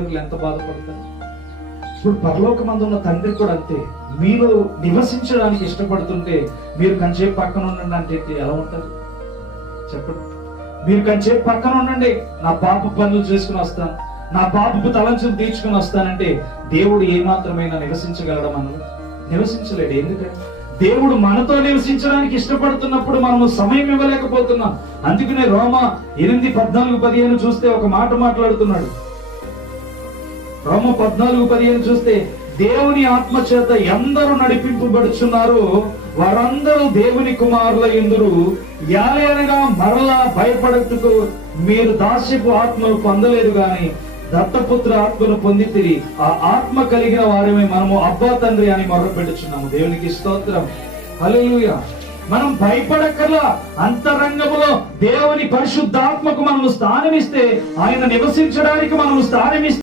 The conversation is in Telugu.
ఎంత బాధపడతారు. ఇప్పుడు పరలోకమందున్న తండ్రి కూడా అంతే. మీరు నివసించడానికి ఇష్టపడుతుంటే మీరు కంచేపు పక్కన ఉండండి అంటే ఎలా ఉంటారు చెప్పండి. మీరు కంచేపు పక్కన ఉండండి, నా పాప పనులు చేసుకుని వస్తాను, నా పాపపు తలంచులు తీర్చుకుని వస్తానంటే దేవుడు ఏమాత్రమైనా నివసించగలడం అన్నది నివసించలేడు. ఎందుకంటే దేవుడు మనతో నివసించడానికి ఇష్టపడుతున్నప్పుడు మనము సమయం ఇవ్వలేకపోతున్నాం. అందుకనే రోమా 8:14-15 చూస్తే ఒక మాట మాట్లాడుతున్నాడు. రోమ 14:15 చూస్తే దేవుని ఆత్మ చేత ఎందరూ నడిపింపబడుచున్నారు వారందరూ దేవుని కుమారుల యందురు. యాలేనగా మరలా భయపడటకు మీరు దాస్యపు ఆత్మను పొందలేదు గాని దత్తపుత్ర ఆత్మను పొందితిరి. ఆ ఆత్మ కలిగిన వారమే మనము అబ్బా తండ్రి అని మొర్రపెట్టుచున్నాము. దేవునికి స్తోత్రం, హల్లెలూయా. మనం భయపడక్కర్లా. అంతరంగములో దేవుని పరిశుద్ధాత్మకు మనము స్థానమిస్తే, ఆయన నివసించడానికి మనము స్థానమిస్తే